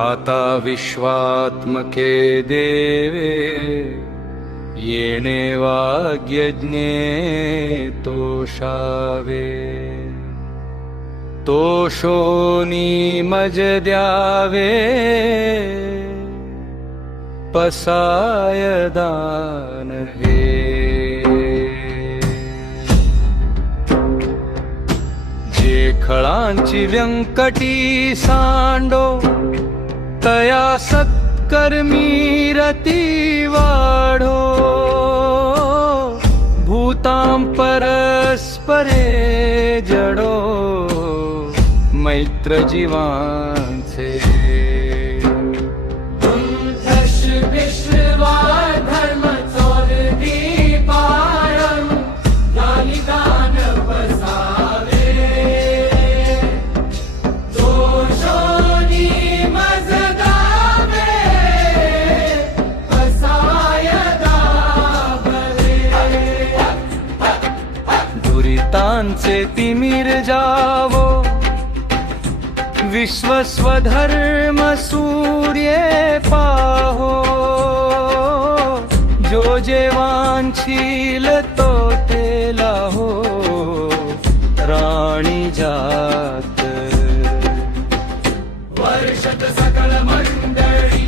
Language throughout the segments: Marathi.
आता विश्वात्मके देवे येणे वाग्यज्ञे तोषावे तोषोनी मज द्यावे पसाय दान हे जे खळांची व्यंकटी सांडो तया सत्कर्मी रती वाढो भूतां परस्परे जडो मैत्र जीवांचे दुरितांचे तिमिर जावो विश्व स्वधर्म सूर्ये पाहो जो जे वांछील तो ते लाहो राणी जात वर्षत सकल मंडळी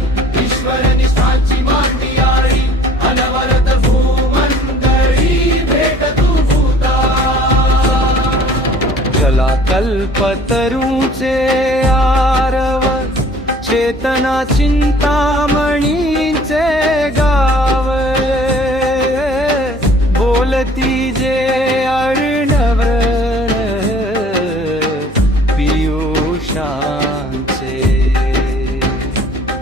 ईश्वर निष्ठाची मांडियाळी अनवरत भूमंडळी भेट तू भूता जला कल्पतरूचे आरव चेतना चिंतामणीचे गाव बोलती जे अर्णवर्ण पियुषांचे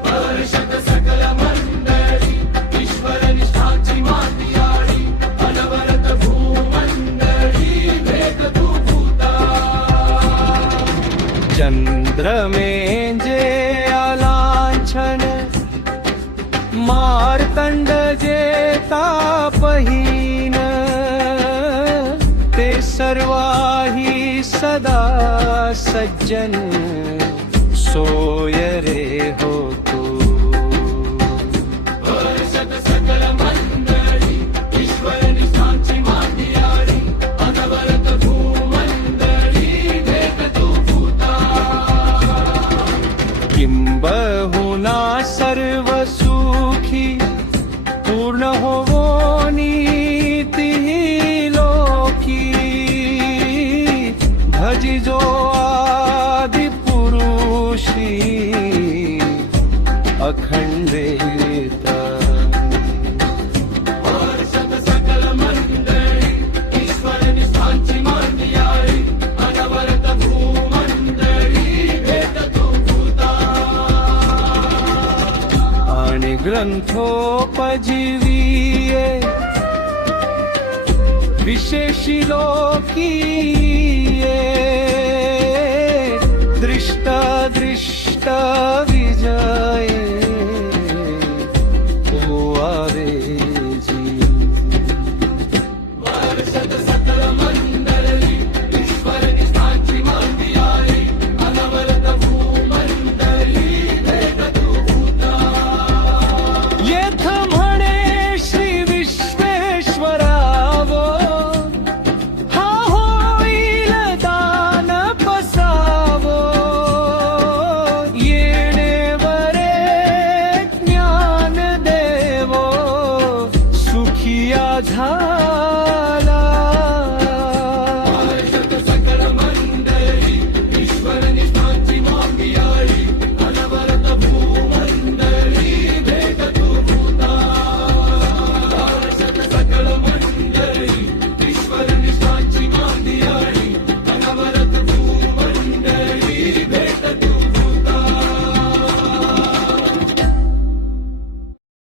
वर्षत सकल मंडळी ईश्वर निष्ठाची मांदियाळी अनवरत भूमंडळी भेट तू भूता चंद्रमेंजे आलांछन मार्तंड जे तापहीन ते सर्वाही सदा सज्जन सोय रे हो तू वर्षत सकल मंडळी ईश्वर निष्ठाची मांदियाळी अनवरत भूमंडळी भेट तू भूता किंबहुना सर्व सुखी पूर्ण होवो नीती लोकी भजिजो आदि पुरुषी अखंडिता वर्षत सकल मंडळी ईश्वर निष्ठाची मांदियाळी अनवरत भूमंडळी भेट तू भूता आणि ग्रंथोपजीवीये विशेषी लोकीये दृष्ट दृष्ट विजये ओवावे जी वर्षत सकल मंडळी